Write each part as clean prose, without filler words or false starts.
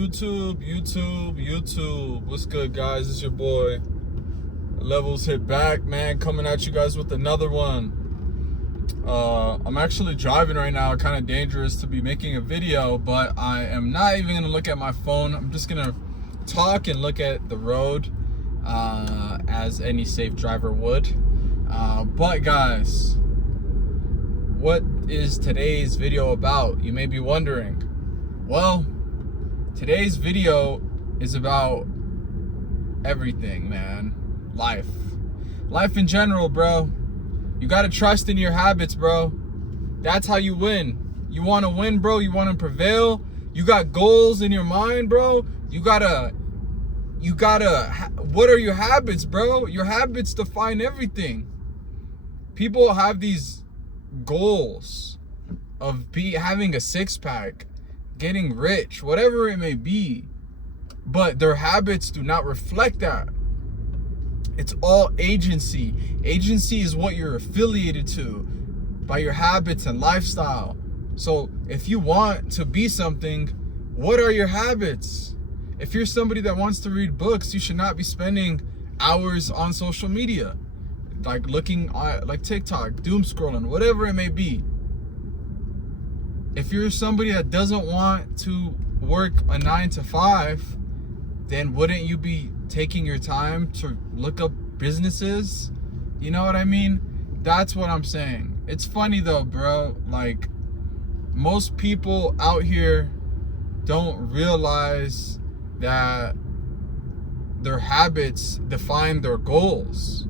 YouTube. What's good, guys? It's your boy Levels Hit Back, man, coming at you guys with another one. I'm actually driving right now. Kind of dangerous to be making a video, but I am not even gonna look at my phone. I'm just gonna talk and look at the road as any safe driver would. But guys, what is today's video about? You may be wondering. Well, today's video is about everything, man. Life in general, bro. You gotta trust in your habits, bro. That's how you win. You want to win, bro. You want to prevail. You got goals in your mind, bro. You gotta what are your habits, bro? Your habits define everything. People have these goals of having a six-pack, getting rich, whatever it may be, but their habits do not reflect that. It's all agency. Agency is what you're affiliated to by your habits and lifestyle. So if you want to be something, what are your habits? If you're somebody that wants to read books, you should not be spending hours on social media, like looking at like TikTok, doom scrolling, whatever it may be. If you're somebody that doesn't want to work a 9 to 5, then wouldn't you be taking your time to look up businesses? You know what I mean? That's what I'm saying. It's funny though, bro. Like, most people out here don't realize that their habits define their goals.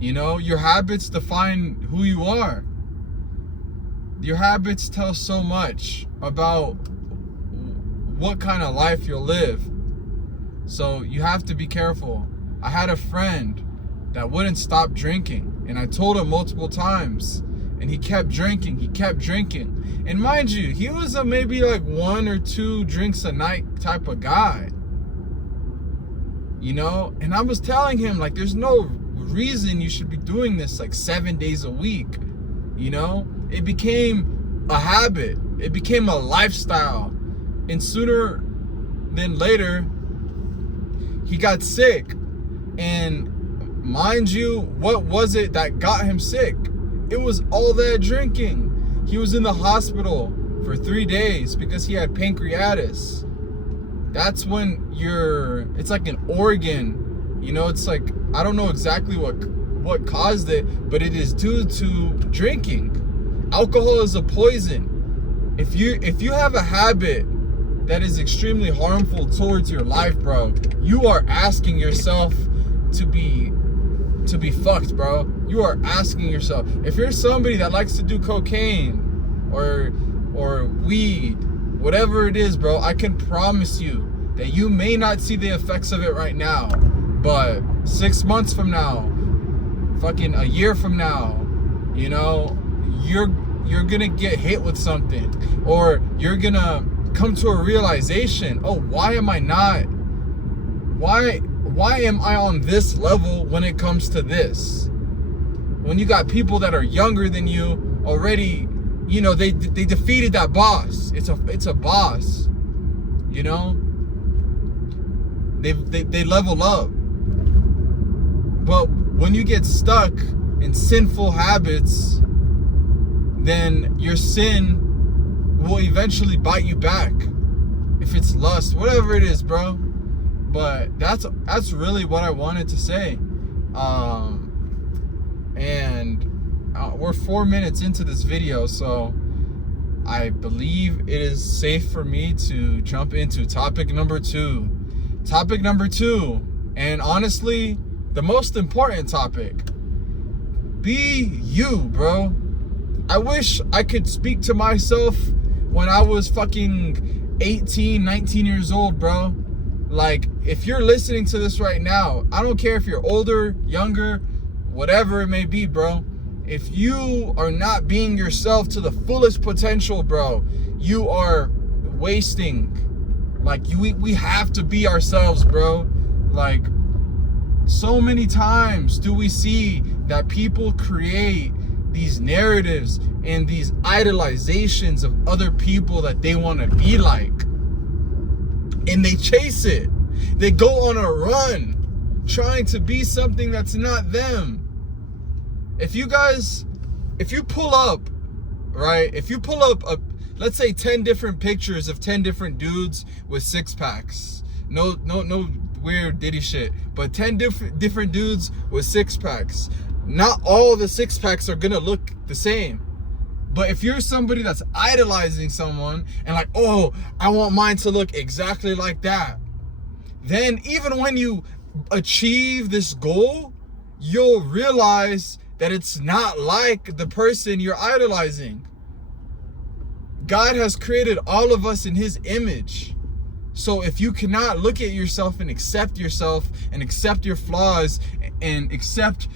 You know, your habits define who you are. Your habits tell so much about what kind of life you'll live. So you have to be careful. I had a friend that wouldn't stop drinking, and I told him multiple times, and he kept drinking. And mind you, he was a maybe like 1 or 2 drinks a night type of guy. You know, and I was telling him, like, there's no reason you should be doing this like 7 days a week. You know, it became a habit. It became a lifestyle. And sooner than later, he got sick. And mind you, what was it that got him sick? It was all that drinking. He was in the hospital for 3 days because he had pancreatitis. That's when it's like an organ, you know, it's like, I don't know exactly what caused it, but it is due to drinking. Alcohol is a poison. If you have a habit that is extremely harmful towards your life, bro, you are asking yourself to be fucked, bro. You are asking yourself. If you're somebody that likes to do cocaine or weed, whatever it is, bro, I can promise you that you may not see the effects of it right now, but 6 months from now, fucking a year from now, you know, you're gonna get hit with something, or you're gonna come to a realization, oh, why am I on this level when it comes to this? When you got people that are younger than you already, you know, they defeated that boss. It's a boss, you know. They level up. But when you get stuck in sinful habits, then your sin will eventually bite you back. If it's lust, whatever it is, bro. But that's really what I wanted to say. We're 4 minutes into this video, so I believe it is safe for me to jump into topic number 2. Topic number 2, and honestly, the most important topic. Be you, bro. I wish I could speak to myself when I was fucking 18, 19 years old, bro. Like, if you're listening to this right now, I don't care if you're older, younger, whatever it may be, bro. If you are not being yourself to the fullest potential, bro, you are wasting. Like, we have to be ourselves, bro. Like, so many times do we see that people create these narratives and these idolizations of other people that they want to be like. and they chase it. They go on a run trying to be something that's not them. If you pull up, right? If you pull up let's say 10 different pictures of 10 different dudes with six packs. No weird Diddy shit, but 10 different dudes with six packs. Not all the six packs are gonna look the same. But if you're somebody that's idolizing someone and like, oh, I want mine to look exactly like that, then even when you achieve this goal, you'll realize that it's not like the person you're idolizing. God has created all of us in his image. So if you cannot look at yourself and accept your flaws and accept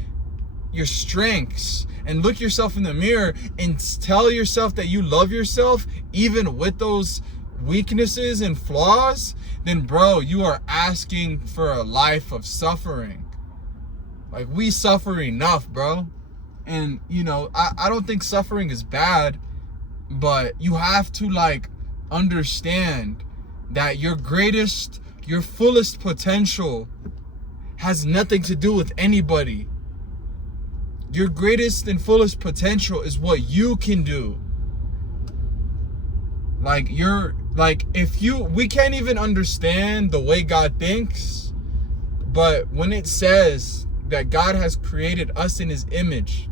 your strengths and look yourself in the mirror and tell yourself that you love yourself even with those weaknesses and flaws, then bro, you are asking for a life of suffering. Like, we suffer enough, bro. And you know, I don't think suffering is bad, but you have to like understand that your fullest potential has nothing to do with anybody. Your greatest and fullest potential is what you can do. Like, we can't even understand the way God thinks, but when it says that God has created us in his image,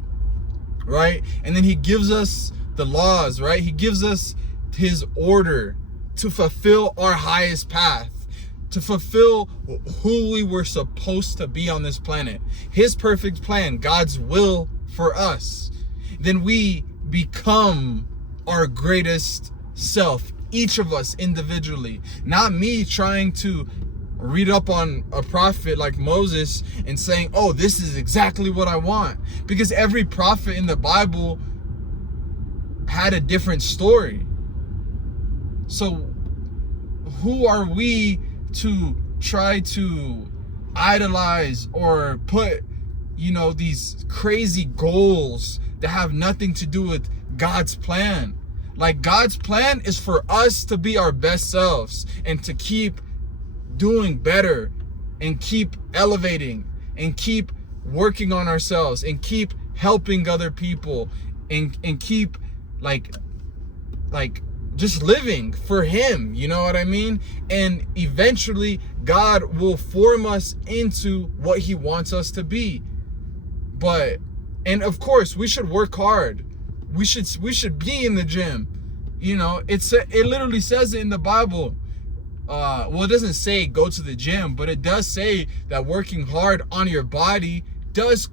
right? And then he gives us the laws, right? He gives us his order to fulfill our highest path, to fulfill who we were supposed to be on this planet, his perfect plan, God's will for us. Then we become our greatest self, each of us individually. Not me trying to read up on a prophet like Moses and saying, oh, this is exactly what I want. Because every prophet in the Bible had a different story. So who are we to try to idolize or put, you know, these crazy goals that have nothing to do with God's plan? Like, God's plan is for us to be our best selves and to keep doing better and keep elevating and keep working on ourselves and keep helping other people and keep like just living for him, you know what I mean? And eventually God will form us into what he wants us to be. And of course we should work hard. We should be in the gym. You know, it literally says it in the Bible. Well, it doesn't say go to the gym, but it does say that working hard on your body does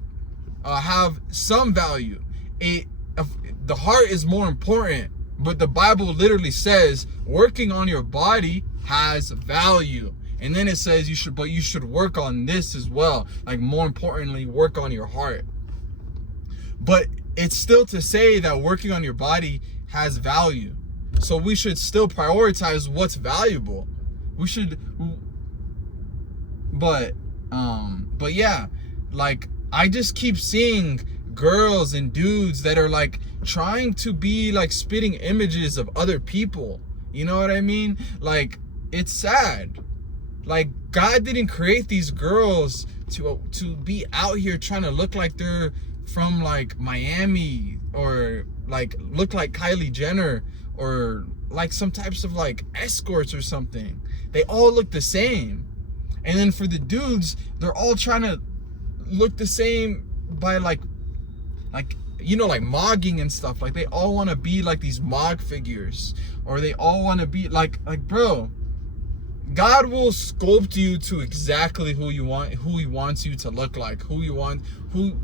have some value. The heart is more important, but the Bible literally says working on your body has value. And then it says you should work on this as well. Like, more importantly, work on your heart. But it's still to say that working on your body has value. So we should still prioritize what's valuable. We should, but yeah, like, I just keep seeing girls and dudes that are like trying to be like spitting images of other people. You know what I mean? Like, it's sad. Like, God didn't create these girls to be out here trying to look like they're from like Miami, or like look like Kylie Jenner, or like some types of like escorts or something. They all look the same. And then for the dudes, they're all trying to look the same by like you know, like mogging and stuff. Like, they all want to be like these mog figures, or they all want to be like bro, God will sculpt you to exactly who he wants you to look like, who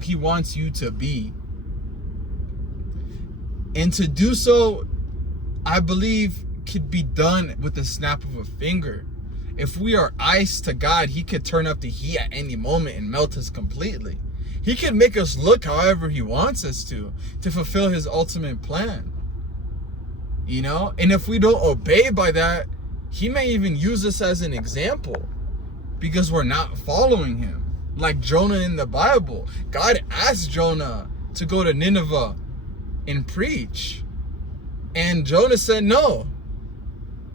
he wants you to be. And to do so, I believe, could be done with the snap of a finger. If we are ice to God, he could turn up the heat at any moment and melt us completely. He can make us look however he wants us to fulfill his ultimate plan. You know? And if we don't obey by that, he may even use us as an example because we're not following him. Like Jonah in the Bible. God asked Jonah to go to Nineveh and preach. And Jonah said no.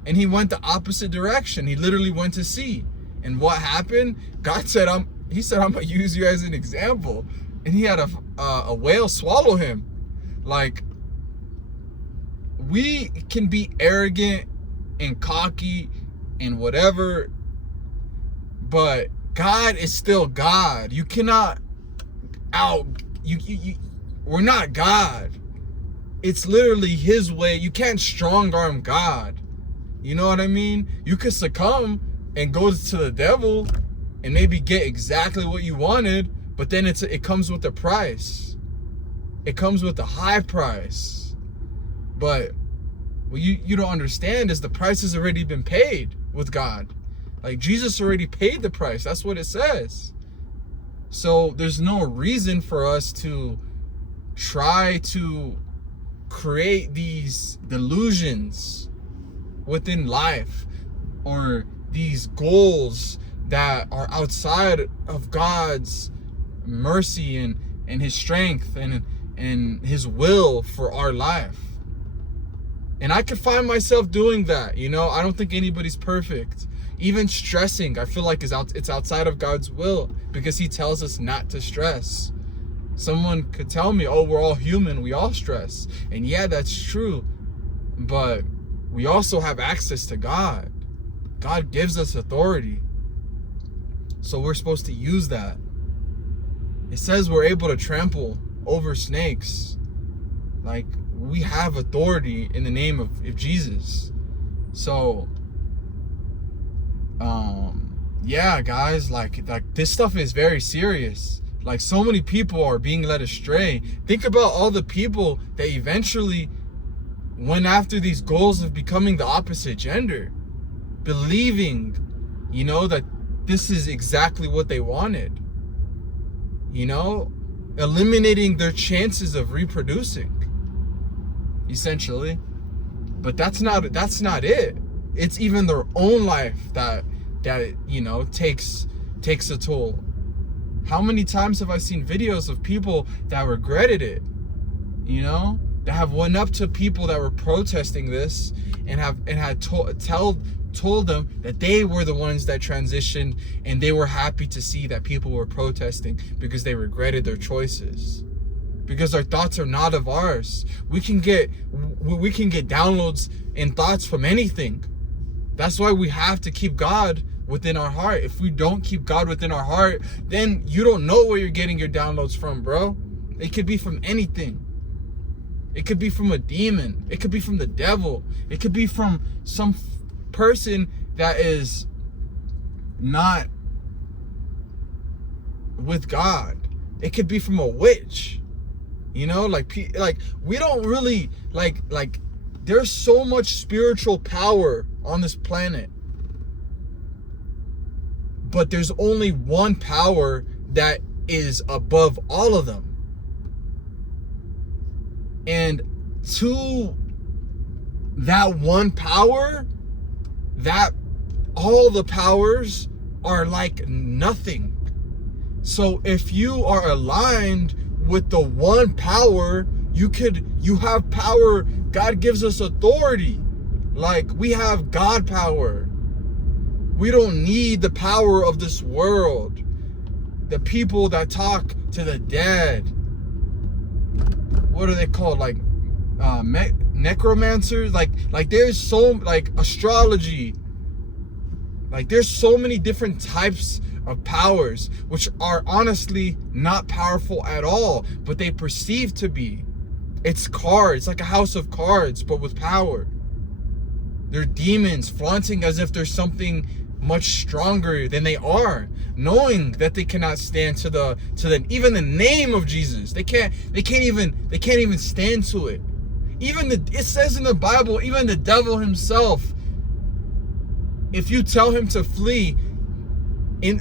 and he went the opposite direction. He literally went to sea. And what happened? God said, I'm gonna use you as an example. And he had a whale swallow him. Like, we can be arrogant and cocky and whatever, but God is still God. You cannot we're not God. It's literally his way. You can't strong arm God. You know what I mean? You could succumb and go to the devil and maybe get exactly what you wanted, but then it comes with a price. It comes with a high price. But what you don't understand is the price has already been paid with God. Like, Jesus already paid the price. That's what it says. So there's no reason for us to try to create these delusions within life, or these goals that are outside of God's mercy and his strength and his will for our life. And I could find myself doing that. You know, I don't think anybody's perfect. Even stressing, I feel like it's outside of God's will, because he tells us not to stress. Someone could tell me, oh, we're all human, we all stress. And yeah, that's true. But we also have access to God. God gives us authority. So we're supposed to use that. It says we're able to trample over snakes. Like, we have authority in the name of Jesus. So, yeah, guys, like this stuff is very serious. Like, so many people are being led astray. Think about all the people that eventually went after these goals of becoming the opposite gender, believing, you know, that this is exactly what they wanted, you know, eliminating their chances of reproducing, essentially. But that's not it. It's even their own life that you know takes a toll. How many times have I seen videos of people that regretted it, you know, that have went up to people that were protesting this and had told them that they were the ones that transitioned, and they were happy to see that people were protesting because they regretted their choices. Because our thoughts are not of ours. We can get downloads and thoughts from anything. That's why we have to keep God within our heart. If we don't keep God within our heart, then you don't know where you're getting your downloads from, bro. It could be from anything. It could be from a demon. It could be from the devil. It could be from some person that is not with God. It could be from a witch. You know, like we don't really like there's so much spiritual power on this planet, but there's only one power that is above all of them. And to that one power, that all the powers are like nothing. So if you are aligned with the one power, you have power. God gives us authority. Like, we have God power. We don't need the power of this world. The people that talk to the dead, what are they called? Like necromancers. Like there's so, like, astrology. Like, there's so many different types of powers, which are honestly not powerful at all, but they perceive to be. It's cards, like a house of cards, but with power. They're demons flaunting as if there's something much stronger than they are, knowing that they cannot stand to the even the name of Jesus. They can't even stand to it. It says in the Bible, even the devil himself, if you tell him to flee, he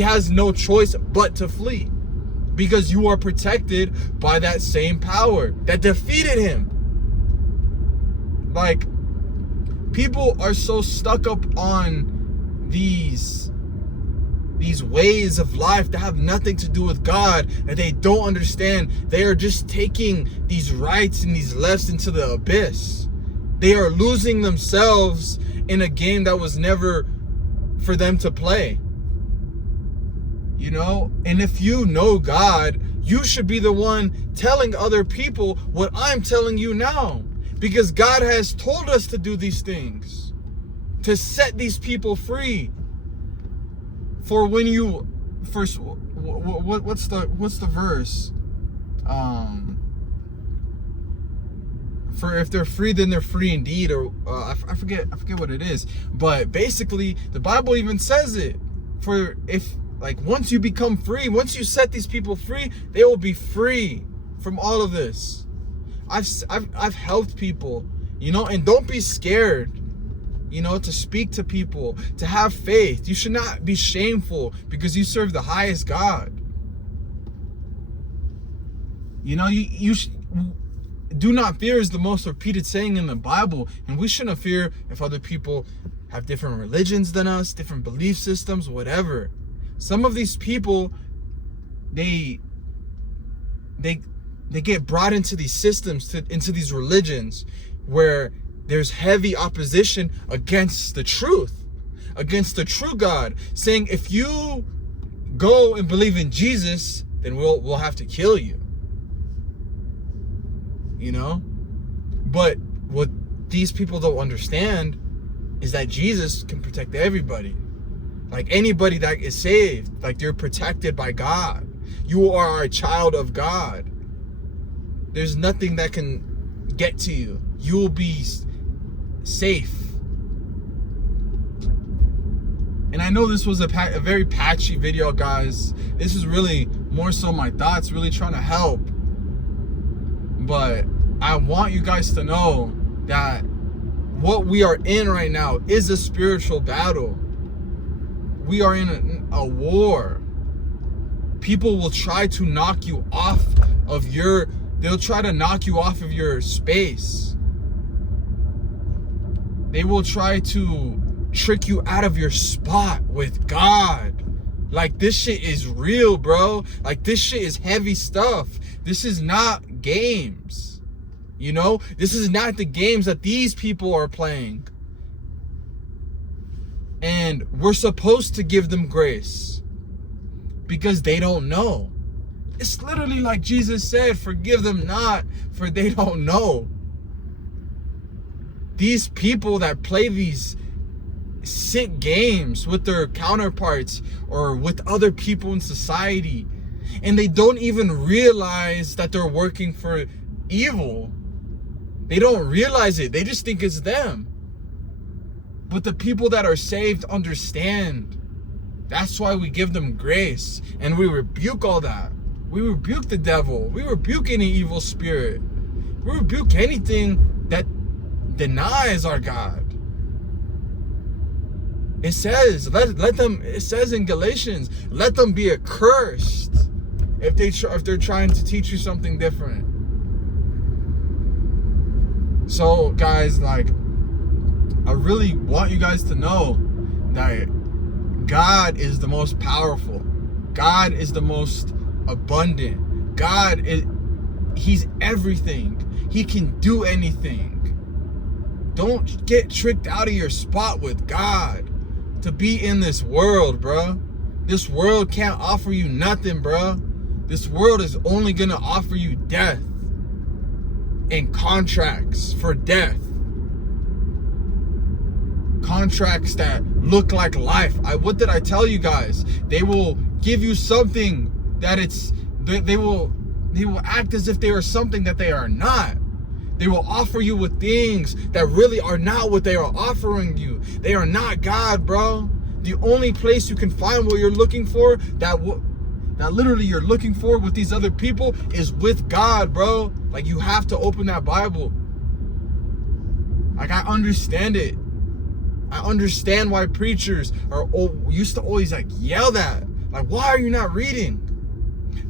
has no choice but to flee, because you are protected by that same power that defeated him. Like, people are so stuck up on these ways of life that have nothing to do with God, that they don't understand. They are just taking these rights and these lefts into the abyss. They are losing themselves in a game that was never for them to play. You know? And if you know God, you should be the one telling other people what I'm telling you now. Because God has told us to do these things, to set these people free. For when you first, what's the verse? For if they're free, then they're free indeed, or I forget what it is. But basically, the Bible even says it. For if, like, once you become free, once you set these people free, they will be free from all of this. I've helped people, you know, and don't be scared, you know, to speak to people, to have faith. You should not be shameful because you serve the highest God. You know, you do not fear is the most repeated saying in the Bible, and we shouldn't fear if other people have different religions than us, different belief systems, whatever. Some of these people, they get brought into these systems, into these religions where there's heavy opposition against the truth, against the true God, saying if you go and believe in Jesus, then we'll have to kill you. You know? But what these people don't understand is that Jesus can protect everybody. Like anybody that is saved, like they're protected by God. You are a child of God. There's nothing that can get to you. You will be safe. And I know this was a very patchy video, guys. This is really more so my thoughts, really trying to help. But I want you guys to know that what we are in right now is a spiritual battle. We are in a war. People will try to knock you off of your, they'll try to knock you off of your space. They will try to trick you out of your spot with God. Like, this shit is real, bro. Like, this shit is heavy stuff. This is not games. You know? This is not the games that these people are playing. And we're supposed to give them grace because they don't know. It's literally like Jesus said, forgive them not, for they don't know. These people that play these sick games with their counterparts or with other people in society, and they don't even realize that they're working for evil. They don't realize it. They just think it's them. But the people that are saved understand. That's why we give them grace. And we rebuke all that. We rebuke the devil. We rebuke any evil spirit. We rebuke anything that denies our God. It says, let them, it says in Galatians, let them be accursed if they're trying to teach you something different. So guys, like, I really want you guys to know that God is the most powerful. God is the most abundant. God is, He's everything. He can do anything. Don't get tricked out of your spot with God to be in this world, bro. This world can't offer you nothing, bro. This world is only gonna offer you death and contracts for death. Contracts that look like life. What did I tell you guys? They will give you something that they will act as if they are something that they are not. They will offer you with things that really are not what they are offering you. They are not God, bro. The only place you can find what you're looking for, that literally you're looking for with these other people, is with God, bro. Like, you have to open that Bible. Like, I understand it. I understand why preachers used to always like yell that. Like, why are you not reading?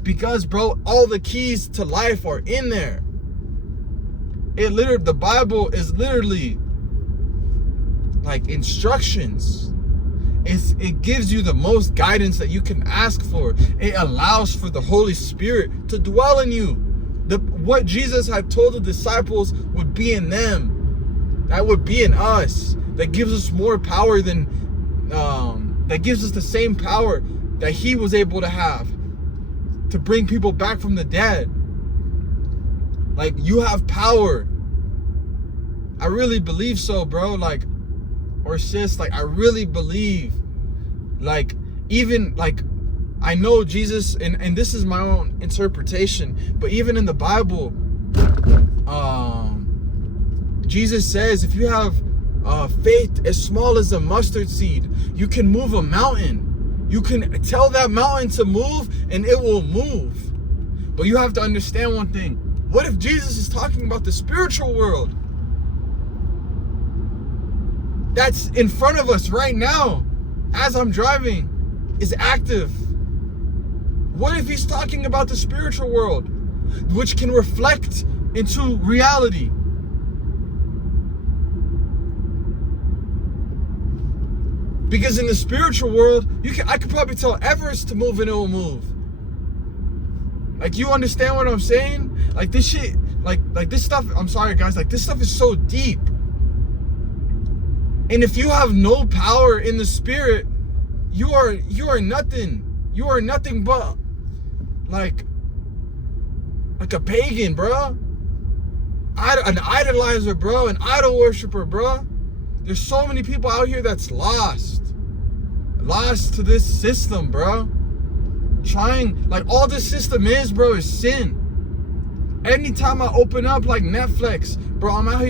Because, bro, all the keys to life are in there. The Bible is literally like instructions. It gives you the most guidance that you can ask for. It allows for the Holy Spirit to dwell in you. What Jesus had told the disciples would be in them. that would be in us, that gives us more power than, that gives us the same power that he was able to have to bring people back from the dead. Like, you have power. I really believe so, bro. Like, or sis, like, I really believe, like, even, like, I know Jesus, and this is my own interpretation, but even in the Bible, Jesus says, if you have faith as small as a mustard seed, you can move a mountain. You can tell that mountain to move, and it will move. But you have to understand one thing. What if Jesus is talking about the spiritual world that's in front of us right now, as I'm driving, is active? What if he's talking about the spiritual world, which can reflect into reality? Because in the spiritual world, I could probably tell Everest to move and it will move. Like, you understand what I'm saying? Like, this shit, like this stuff, I'm sorry guys, like, this stuff is so deep. And if you have no power in the spirit, you are nothing. You are nothing but like a pagan, bro. An idolizer, bro. An idol worshiper, bro. There's so many people out here that's lost to this system, bro. Trying, like, all this system is, bro, is sin. Anytime I open up like Netflix, bro, I'm out here